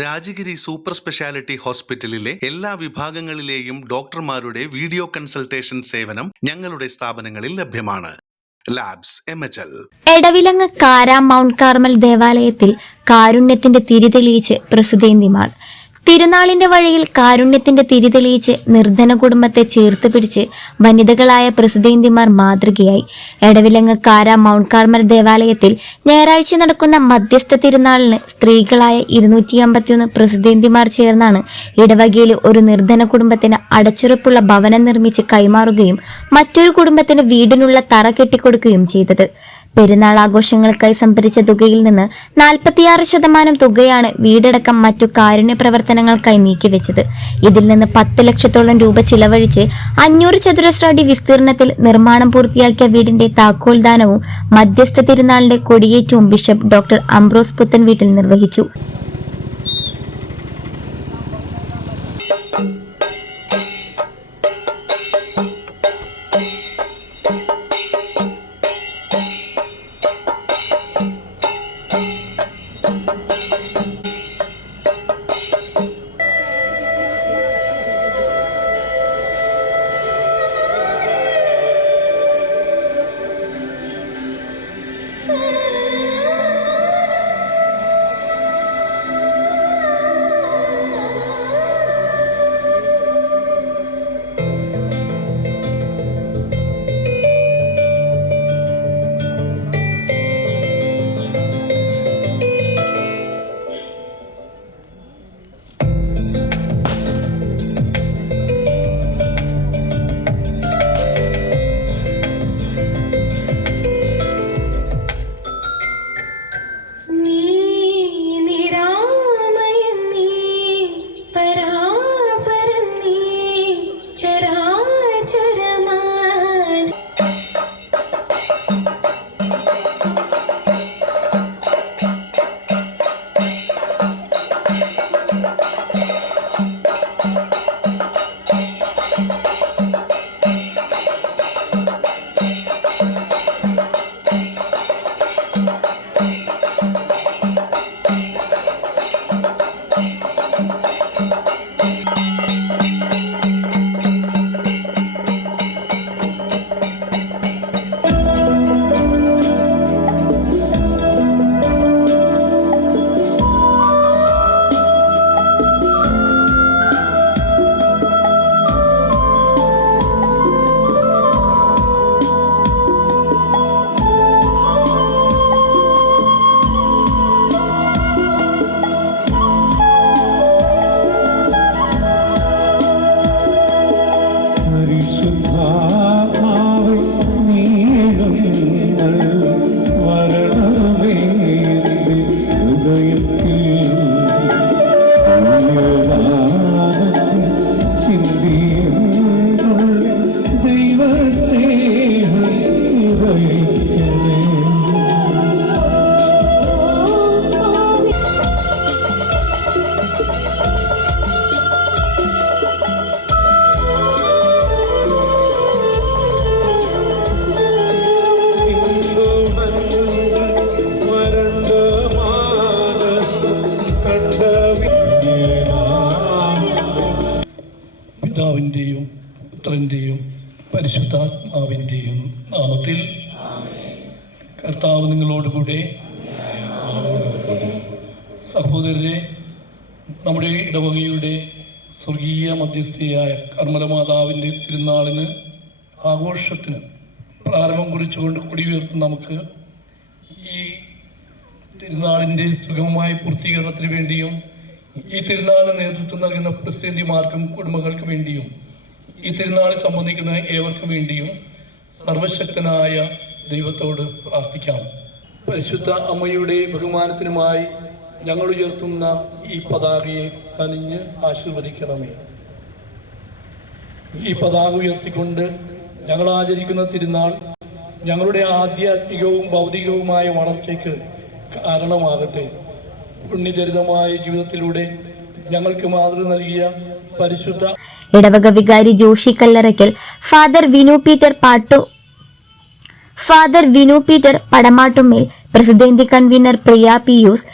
Rajagiri super speciality ഹോസ്പിറ്റലിലെ എല്ലാ വിഭാഗങ്ങളിലെയും ഡോക്ടർമാരുടെ വീഡിയോ കൺസൾട്ടേഷൻ സേവനം ഞങ്ങളുടെ സ്ഥാപനങ്ങളിൽ ലഭ്യമാണ്. Labs MHL. എടവിലങ്ങ് കാര മൗണ്ട് കാർമൽ ദേവാലയത്തിൽ കാരുണ്യത്തിന്റെ തിരിതെളിയിച്ച് പ്രസുതേന്തിമാർ. തിരുനാളിന്റെ വഴിയിൽ കാരുണ്യത്തിന്റെ തിരിതെളിയിച്ച് നിർധന കുടുംബത്തെ ചേർത്ത് പിടിച്ച് വനിതകളായ പ്രസുതേന്തിമാർ മാതൃകയായി. എടവിലങ്ങ് കാര മൗണ്ട് കാർമൽ ദേവാലയത്തിൽ ഞായറാഴ്ച നടക്കുന്ന മധ്യസ്ഥ തിരുനാളിന് സ്ത്രീകളായ 251 പ്രസുതേന്തിമാർ ചേർന്നാണ് ഇടവകയിലെ ഒരു നിർധന കുടുംബത്തിന് അടച്ചുറപ്പുള്ള ഭവനം നിർമ്മിച്ച് കൈമാറുകയും മറ്റൊരു കുടുംബത്തിന് വീടിനുള്ള തറ കെട്ടിക്കൊടുക്കുകയും ചെയ്തത്. പെരുന്നാൾ ആഘോഷങ്ങൾക്കായി സംഭരിച്ച തുകയിൽ നിന്ന് 46% തുകയാണ് വീടടക്കം മറ്റു കാരുണ്യ പ്രവർത്തനങ്ങൾക്കായി നീക്കിവെച്ചത്. ഇതിൽ നിന്ന് 10 ലക്ഷത്തോളം രൂപ ചിലവഴിച്ച് 500 ചതുരശ്ര അടി വിസ്തീർണത്തിൽ നിർമ്മാണം പൂർത്തിയാക്കിയ വീടിന്റെ താക്കോൽദാനവും മധ്യസ്ഥ തിരുനാളിന്റെ കൊടിയേറ്റവും ബിഷപ്പ് ഡോക്ടർ അംബ്രോസ് പുത്തൻ വീട്ടിൽ നിർവഹിച്ചു. പിതാവിൻ്റെയും പുത്രൻ്റെയും പരിശുദ്ധാത്മാവിൻ്റെയും നാമത്തിൽ. കർത്താവ് നിങ്ങളോടുകൂടെ. സഹോദരരെ, നമ്മുടെ ഇടവകയുടെ സ്വർഗീയ മധ്യസ്ഥയായ കർമ്മലമാതാവിൻ്റെ തിരുനാളിന് ആഘോഷത്തിന് പ്രാരംഭം കുറിച്ചുകൊണ്ട് കൊടിയുയർത്തുന്ന നമുക്ക് ഈ തിരുനാളിൻ്റെ സുഗമമായ പൂർത്തീകരണത്തിന് വേണ്ടിയും ഈ തിരുനാളിന് നേതൃത്വം നൽകുന്ന പ്രസിഡന്റുമാർക്കും കുടുംബങ്ങൾക്ക് വേണ്ടിയും ഈ തിരുനാളിൽ സംബന്ധിക്കുന്ന ഏവർക്കും വേണ്ടിയും സർവശക്തനായ ദൈവത്തോട് പ്രാർത്ഥിക്കാം. പരിശുദ്ധ അമ്മയുടെ ബഹുമാനത്തിനുമായി ഞങ്ങൾ ഉയർത്തുന്ന ഈ പതാകയെ കനിഞ്ഞ് ആശീർവദിക്കണമേ. ഈ പതാക ഉയർത്തിക്കൊണ്ട് ഞങ്ങൾ ആചരിക്കുന്ന തിരുനാൾ ഞങ്ങളുടെ ആധ്യാത്മികവും ഭൗതികവുമായ വളർച്ചയ്ക്ക് കാരണമാകട്ടെ. പുണ്യചരിതമായ ജീവിതത്തിലൂടെ ഞങ്ങൾക്ക് മാതൃക നൽകിയ പരിശുദ്ധ ഇടവക വികാരി Joshi Kallarackal, father Vinu Peter Padamattumel, president convener Priya Pius,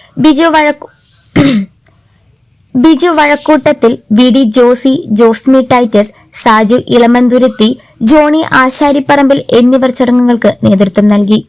Biju Vazhakoottathil, V D Josy, Josmi Titus, Saju Elamanthuruthy, Johny Asharipparambil എന്നിവർ ചടങ്ങുകൾക്ക് നേതൃത്വം നൽകി.